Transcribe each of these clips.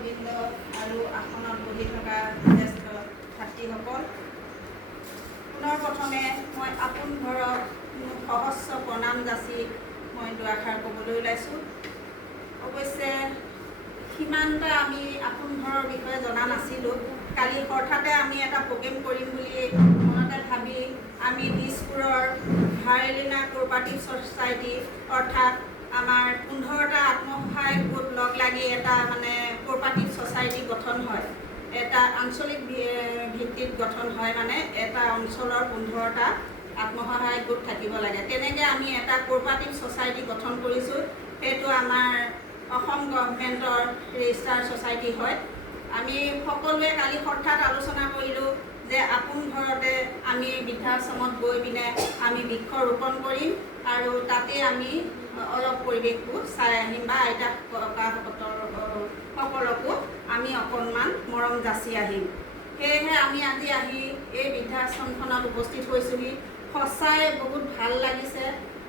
বৃন্দ আৰু আসনত বহি থকা জ্যেষ্ঠ ভাতৃসকল, পুনৰ প্ৰথমে মই আপোন ঘৰক মোৰ সহস্ৰ প্ৰণাম যাচি মই দুআষাৰ ক'বলৈ ওলাইছোঁ। অৱশ্যে সিমানটা আমি আপোন ঘৰৰ বিষয়ে জনা নাছিলোঁ। কালি হঠাতে আমি এটা প্ৰগ্ৰেম কৰিম বুলি মনতে ভাবি আমি দিছপুৰৰ ভাৰেলিনা কোঅপাৰেটিভ ছ'চাইটি অৰ্থাৎ আমাৰ 15টা আত্মসহায়ক গোট লগ লাগি এটা কোঅপাৰেটিভ ছ'চাইটি গঠন হয়। এটা আঞ্চলিক ভিত্তিত গঠন হয়, এটা অঞ্চলৰ 15টা আত্মসহায়ক গোট থাকিব লাগে। তেনেকৈ আমি এটা কোঅপাৰেটিভ ছ'চাইটি গঠন কৰিছোঁ। সেইটো আমাৰ অসম গভৰ্ণমেণ্টৰ ৰেজিষ্টাৰ ছ'চাইটি হয়। আমি সকলোৱে কালি হঠাৎ আলোচনা কৰিলোঁ যে আপোন ঘৰতে আমি বৃদ্ধাশ্ৰমত গৈ পিনে আমি বৃক্ষ ৰোপণ কৰিম আৰু তাতে আমি অলপ পৰিৱেশটো চাই আহিম বা আইতা ককাসকলকো আমি অকণমান মৰম যাচি আহিম। সেয়েহে আমি আজি আহি এই বৃদ্ধাশ্ৰমখনত উপস্থিত হৈছোঁহি। সঁচাই বহুত ভাল লাগিছে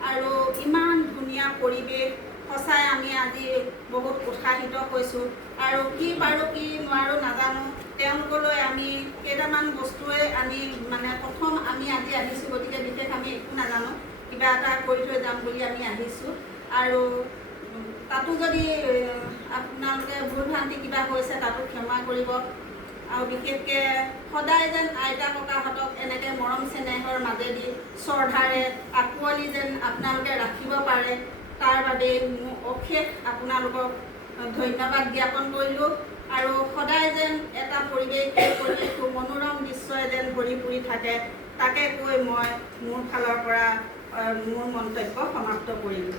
আৰু ইমান ধুনীয়া পৰিৱেশ। সঁচাই আমি আজি বহুত উৎসাহিত হৈছোঁ আৰু কি পাৰোঁ কি নোৱাৰোঁ নাজানো। তেওঁলোকলৈ আমি কেইটামান বস্তুৱে আমি প্ৰথম আমি আজি আহিছোঁ, গতিকে বিশেষ আমি একো নাজানো। কিবা এটা কৰি থৈ যাম বুলি আমি আহিছোঁ আৰু তাতো যদি আপোনালোকে ভুল ভ্ৰান্তি কিবা হৈছে তাতো ক্ষমা কৰিব। আৰু বিশেষকৈ সদায় যেন আইতা ককাহঁতক এনেকৈ মৰম চেনেহৰ মাজেদি শ্ৰদ্ধাৰে আঁকোৱালি যেন আপোনালোকে ৰাখিব পাৰে, তাৰ বাবে মোৰ অশেষ আপোনালোকক ধন্যবাদ জ্ঞাপন কৰিলোঁ। আৰু সদায় যেন এটা পৰিৱেশটো মনোৰম দৃশ্যই যেন ভৰি পৰি থাকে, তাকে কৈ মই মোৰ ফালৰ পৰা মোৰ মন্তব্য সমাপ্ত কৰিলোঁ।